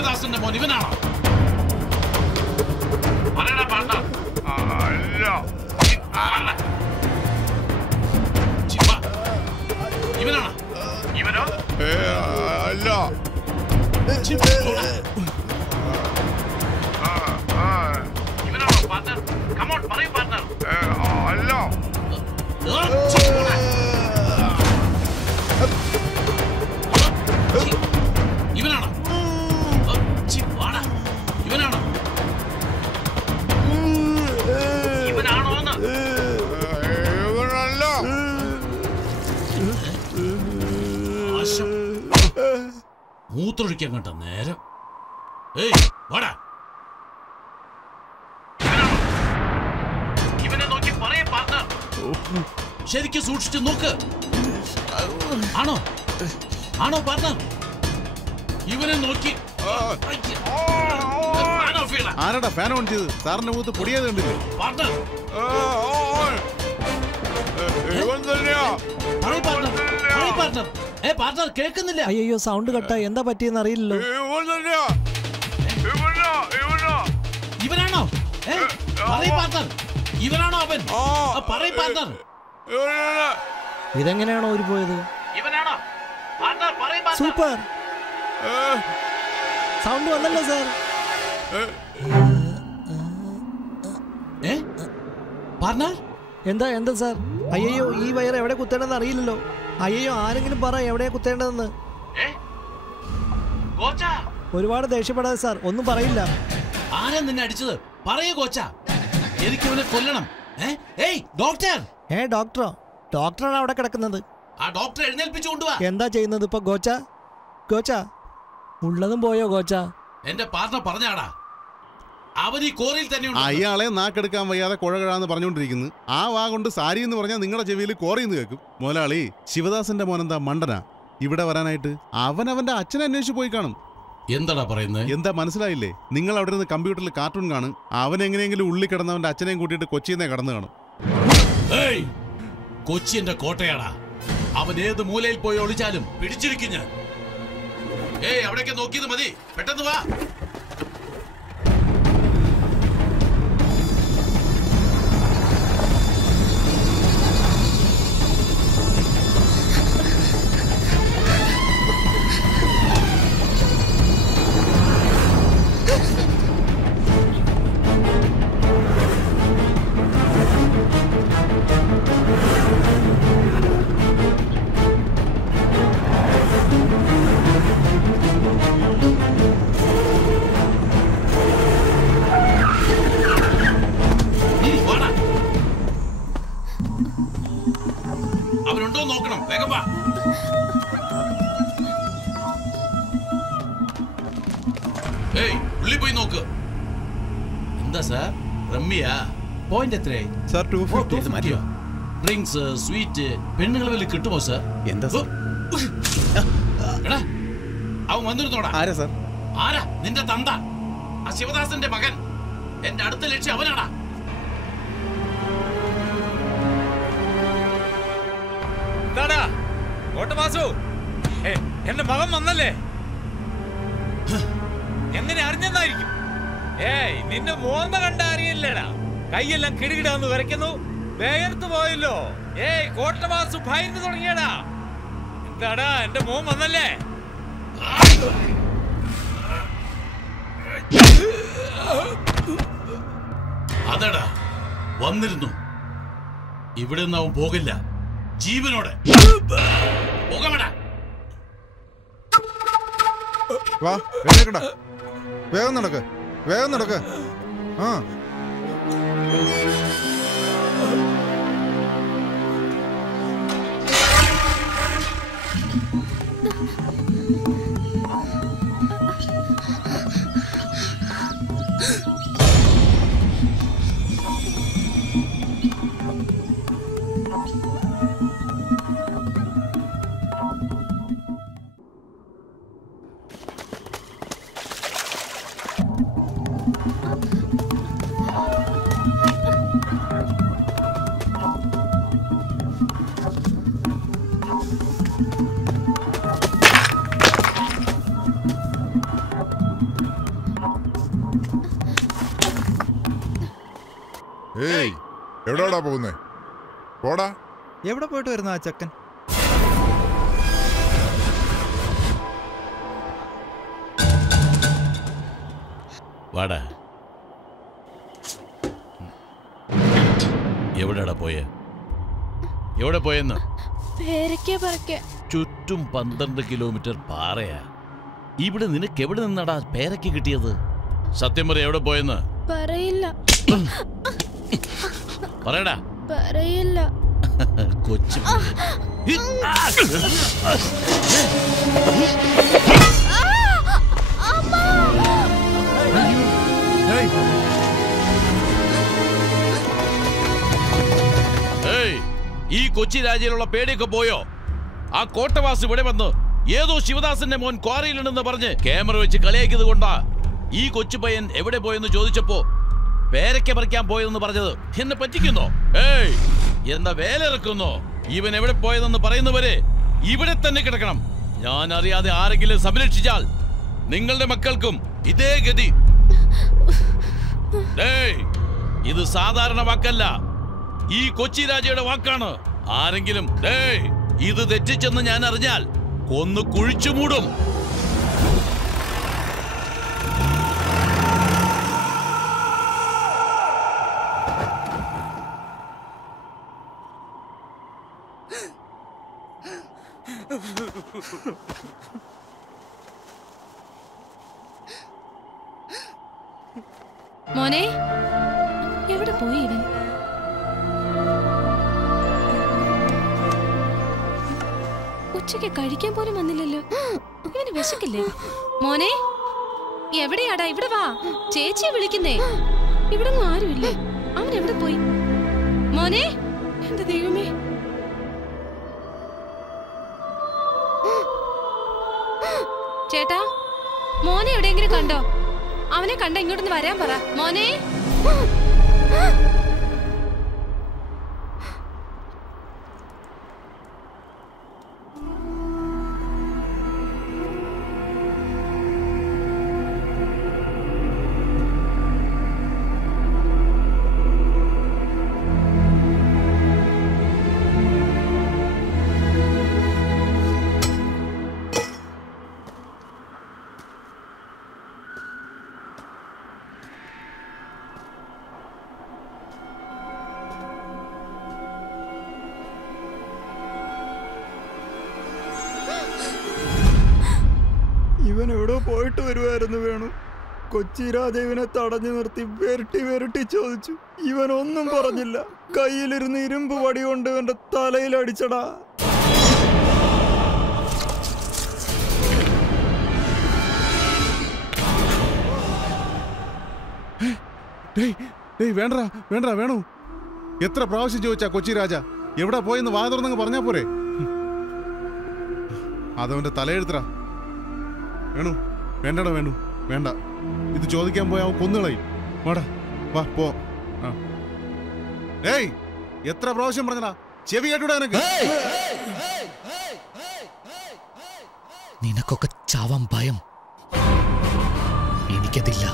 ശിവദാസന്റെ മോൻ ഇവനാണോ? പറയടാ പാർട്ണർ. ഇവനാണോ? ഇവനോ? അല്ല. ഇവനാണോ പാർട്ണർ? കമോൺ പറയൂ പാർട്ണർ. അല്ല. ഇവനാണോ? ഇവനാണോ? ഇവനാണോന്ന്? ഇവനല്ല. മൂത്രൊഴിക്കാൻ കണ്ട നേരം. ഏയ് വാടാ. ഇവനെ നോക്കി പറയേ പാർട്ണർ. ശരിക്കും സൂക്ഷിച്ചു നോക്ക്. ആണോ? ആണോ പാർട്ണർ? ഇവനെ നോക്കി. ആരാടാ ഫാൻ ഓൺ ചെയ്ത്? സാറിന്റെ മുഖത്ത് പൊടിയാതെ കണ്ടില്ലേ? പാർട്ണർ പാർട്ണർ കേൾക്കുന്നില്ല. അയ്യോ സൗണ്ട് കട്ടായി. എന്താ പറ്റിയെന്ന് അറിയില്ലല്ലോ. ഇവനാണോ? പാർട്ണർ ഇവനാണോ അവൻ? പറയ് പാർട്ണർ. ഇതെങ്ങനെയാണോ ഊരി പോയത്? ഇവനാണോ? പാർട്ണർ പറയ് പാർട്ണർ. സൂപ്പർ സൗണ്ട് വന്നല്ലോ സാർ. പാർട്ണർ എന്താ എന്താ സാർ? അയ്യോ ഈ വയർ എവിടെ കുത്തേണ്ടെന്ന് അറിയില്ലല്ലോ. അയ്യോ ആരെങ്കിലും പറ എവിടെയാ കുത്തേണ്ടതെന്ന്. ഒരുപാട് ദേഷ്യപ്പെടാതെ സാർ, ഒന്നും പറയില്ല. ആരാ നിന്നെ അടിച്ചത്? പറയൂ കോച്ച. എനിക്ക് ഇവനെ കൊല്ലണം. ഡോക്ടർ. ഡോക്ടറോ? ഡോക്ടറാണ് അവിടെ കിടക്കുന്നത്. ആ ഡോക്ടറെ എഴുന്നേൽപ്പിച്ചു കൊണ്ടുവാ. എന്താ ചെയ്യുന്നത് ഇപ്പൊ ഗോച്ച? ഗോച്ച ഉള്ളതും പോയോ ഗോച്ച? എന്റെ പാർട്ണർ പറഞ്ഞാടാ, അവൻ ഈ കോറിയിൽ തന്നെ. അയാളെ നാക്കെടുക്കാൻ വയ്യാതെ കുഴകഴാന്ന് പറഞ്ഞുകൊണ്ടിരിക്കുന്നു. ആ വാ കൊണ്ട് സാരി എന്ന് പറഞ്ഞാൽ നിങ്ങളുടെ ചെവിയിൽ കോറിന്ന് കേൾക്കും. മുതലാളി, ശിവദാസന്റെ മോനെന്താ മണ്ടനാ ഇവിടെ വരാനായിട്ട്? അവന്റെ അച്ഛനെ അന്വേഷിച്ച് പോയി കാണും. എന്താടാ പറയുന്നത്? എന്താ മനസ്സിലായില്ലേ? നിങ്ങൾ അവിടെ നിന്ന് കമ്പ്യൂട്ടറിൽ കാർട്ടൂൺ കാണും. അവൻ എങ്ങനെയെങ്കിലും ഉള്ളിൽ കിടന്നവന്റെ അച്ഛനെയും കൂട്ടിയിട്ട് കൊച്ചിയിൽ കടന്നു കാണും. കൊച്ചി എന്റെ കോട്ടയാടാ. അവൻ ഏത് മൂലയിൽ പോയി ഒളിച്ചാലും പിടിച്ചിരിക്കും ഞാൻ. അവിടേക്ക് നോക്കിയത് മതി, പെട്ടെന്ന് വാ. അവനുണ്ടോ നോക്കണം, വേഗം വാ. ഉള്ളി പോയി നോക്ക്. എന്താ സാർ? റമ്മിയാ? പോയിന്റ് എത്രയായി സാർ? 250. ഡ്രിങ്ക്സ്, സ്വീറ്റ്, പെണ്ണുങ്ങൾ വല്ല കിട്ടുമോ സാർ? എന്താ സാർ? എടാ അവൻ വന്നിരുന്നോടാ. ആരാ സാർ? ആരാ? നിന്റെ തന്ത, ആ ശിവദാസന്റെ മകൻ. എന്റെ അടുത്ത ലക്ഷ്യം അവനാടാ. എന്റെ മകൻ വന്നല്ലേ? എങ്ങനെ അറിഞ്ഞെന്നായിരിക്കും? നിന്റെ മോന്ത കണ്ട അറിയില്ലടാ. കൈയെല്ലാം കിടുകിടാന്ന് വരയ്ക്കുന്നു, വേർത്ത് പോയല്ലോ. കോട്ടവാസു ഭയന്ന് തുടങ്ങിയടാ. എന്താടാ, എന്റെ മോൻ വന്നല്ലേ? അതെടാ വന്നിരുന്നു. ഇവിടെ നിന്ന് അവൻ പോകില്ല ജീവനോടെ. പോകമടാ. വാ, എഴുന്നേക്കടാ. വേഗം നടക്ക്, വേഗം നടക്ക്. ആ ഏയ് എവിടെയാടാ പോകുന്നേ? പോടാ. എവിടെ പോയിട്ട് വരുന്ന ആ ചക്കൻ? വാടാ. എവിടെടാ പോയെ? എവിടെ പോയെന്ന്? ചുറ്റും 12 കിലോമീറ്റർ പാറയാ. ഇവിടെ നിനക്ക് എവിടെ നിന്നാടാ പേരയ്ക്ക് കിട്ടിയത്? സത്യം പറ, എവിടെ പോയെന്ന്? പറയില്ല. പറയടാ. പറയില്ല. കൊച്ചു ഈ കൊച്ചി രാജ്യയിലുള്ള പേടിയൊക്കെ പോയോ? ആ കോട്ടവാസ് ഇവിടെ വന്ന് ഏതോ ശിവദാസന്റെ മോൻ ക്വാറിയിലുണ്ടെന്ന് പറഞ്ഞ് ക്യാമറ വെച്ച് കളിയാക്കിയത് കൊണ്ടാ ഈ കൊച്ചു പയ്യൻ എവിടെ പോയെന്ന് ചോദിച്ചപ്പോ പേരയ്ക്ക പറിക്കാൻ പോയതെന്ന് പറഞ്ഞത്. എന്നെ പറ്റിക്കുന്നോ? ഏയ്, എന്താ വേല ഇറക്കുന്നോ? ഇവൻ എവിടെ പോയതെന്ന് പറയുന്നവരെ ഇവിടെ തന്നെ കിടക്കണം. ഞാൻ അറിയാതെ ആരെങ്കിലും സംരക്ഷിച്ചാൽ നിങ്ങളുടെ മക്കൾക്കും ഇതേ ഗതി. ഇത് സാധാരണ വാക്കല്ല, ഈ കൊച്ചി രാജയുടെ വാക്കാണ്. ആരെങ്കിലും ഇത് തെറ്റിച്ചെന്ന് ഞാൻ അറിഞ്ഞാൽ കൊന്നു കുഴിച്ചു മൂടും. മോനെ, എവിടെ പോയി ഇവൻ? ഉച്ചയ്ക്ക് കഴിക്കാൻ പോലും വന്നില്ലല്ലോ. ഇവന് വിശക്കില്ലേ? മോനെ, എവിടെയാടാ? ഇവിടെ വാ, ചേച്ചിയെ വിളിക്കുന്നേ. ഇവിടെ ആരുമില്ലേ. അവൻ എവിടെ പോയി? മോനെ, എന്റെ ദൈവമേ. ചേട്ടാ, മോനെ എവിടെയെങ്കിലും കണ്ടോ? അവനെ കണ്ട ഇങ്ങോട്ടൊന്ന് വരാൻ പറ. മോനെ, ഇവൻ എവിടെ പോയിട്ട് വരുമായിരുന്നു വേണു. കൊച്ചി രാജ ഇവനെ തടഞ്ഞു നിർത്തി വെരട്ടി ചോദിച്ചു. ഇവനൊന്നും പറഞ്ഞില്ല. കയ്യിലിരുന്ന് ഇരുമ്പ് വടി കൊണ്ട് ഇവന്റെ തലയിൽ അടിച്ചടാ. വേണ്ട വേണ്ട വേണു, എത്ര പ്രാവശ്യം ചോദിച്ചാ കൊച്ചി രാജ എവിടെ പോയെന്ന് വാ തുറന്നങ്ങ് പറഞ്ഞാ പോരെ? അതവന്റെ തലയെഴുത്തറ. വേണു, വേണ്ടടാ വേണു, വേണ്ട. ഇത് ചോദിക്കാൻ പോയാ അവൻ കൊന്നുകളയും. വാടാ, വാ പോ. ഏയ്, എത്ര പ്രാവശ്യം പറഞ്ഞടാ, ചെവി കേട്ടൂടാ നിനക്ക്? നിനക്കൊക്കെ ചാവാൻ ഭയം, എനിക്കതില്ല.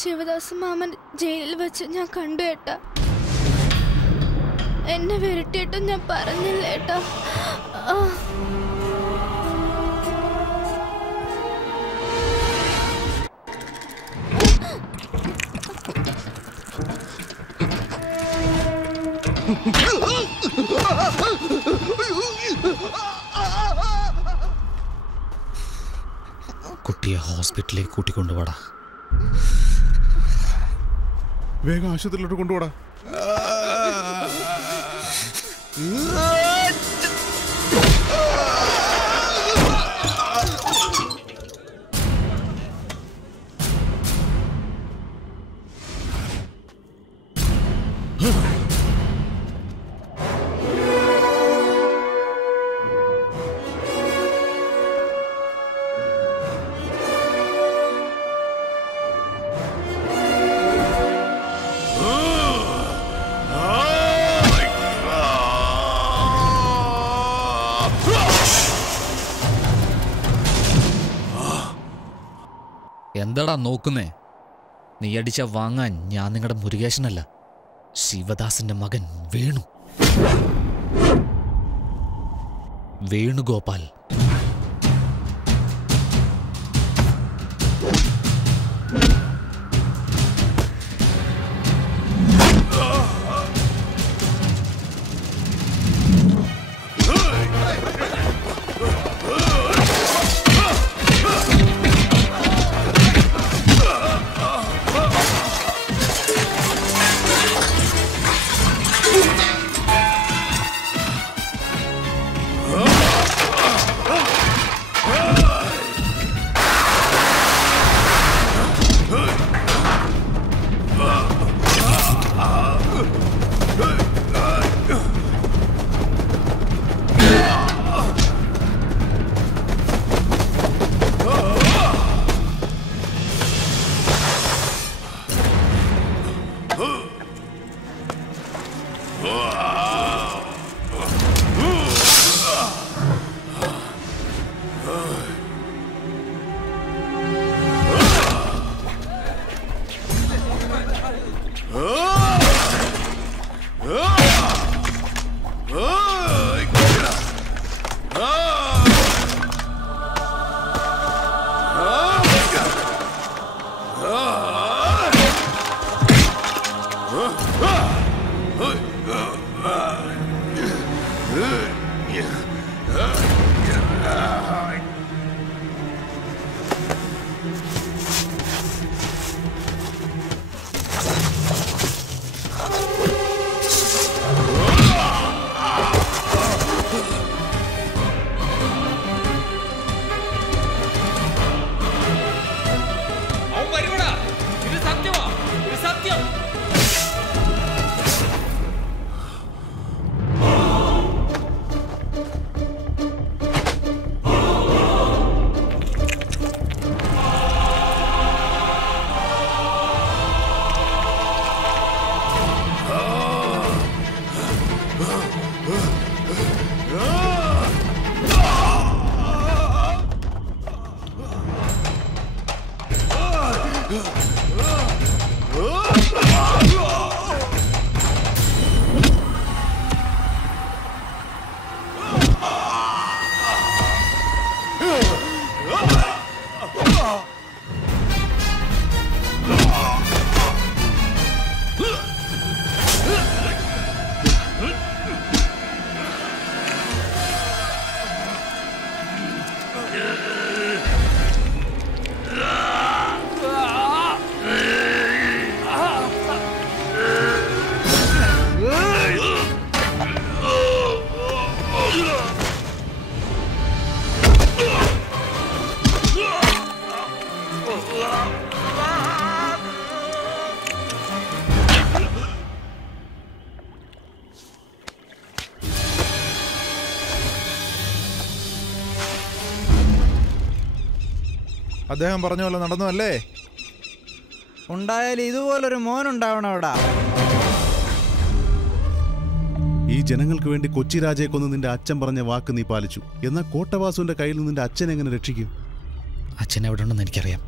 ശിവദാസ് മാമൻ ജയിലിൽ വെച്ച് ഞാൻ കണ്ടു ഏട്ടാ. എന്നെ വിരട്ടിയിട്ടും ഞാൻ പറഞ്ഞില്ല ഏട്ടാ. കുട്ടിയെ ഹോസ്പിറ്റലിലേക്ക് കൂട്ടിക്കൊണ്ടുപോടാ. വേഗം ആശുപത്രിയിലോട്ട് കൊണ്ടുപോടാ. എന്തടാ നോക്കുന്നേ? നീ അടിച്ച വാങ്ങാൻ ഞാൻ നിങ്ങളുടെ മുരുകേശനല്ല, ശിവദാസന്റെ മകൻ വേണുഗോപാൽ. അദ്ദേഹം പറഞ്ഞ പോലെ നടന്നു അല്ലേ? ഉണ്ടായാൽ ഇതുപോലൊരു മോനുണ്ടാവണം അവിടെ. ഈ ജനങ്ങൾക്ക് വേണ്ടി കൊച്ചി രാജയെ കൊന്ന് നിന്റെ അച്ഛൻ പറഞ്ഞ വാക്ക് നീ പാലിച്ചു. എന്നാൽ കോട്ടവാസുവിന്റെ കയ്യിൽ നിന്ന് നിന്റെ അച്ഛനെ എങ്ങനെ രക്ഷിക്കും? അച്ഛൻ എവിടെ ഉണ്ടെന്ന് എനിക്കറിയാം.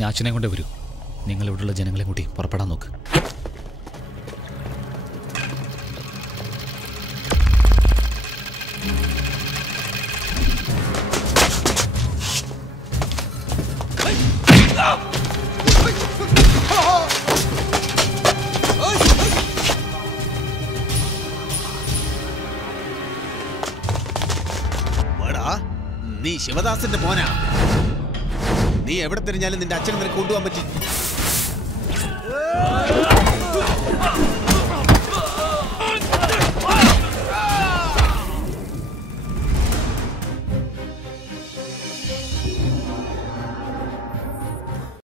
ഞാൻ അച്ഛനെ കൊണ്ടേ വരൂ. നിങ്ങൾ ഇവിടെയുള്ള ജനങ്ങളെ കൂട്ടി പുറപ്പെടാൻ നോക്ക്. നീ ശിവദാസന്റെ മോനാ. നീ എവിടെ തിരിഞ്ഞാലും നിന്റെ അച്ഛനെ നിനക്ക് കൊണ്ടുപോകാൻ പറ്റി.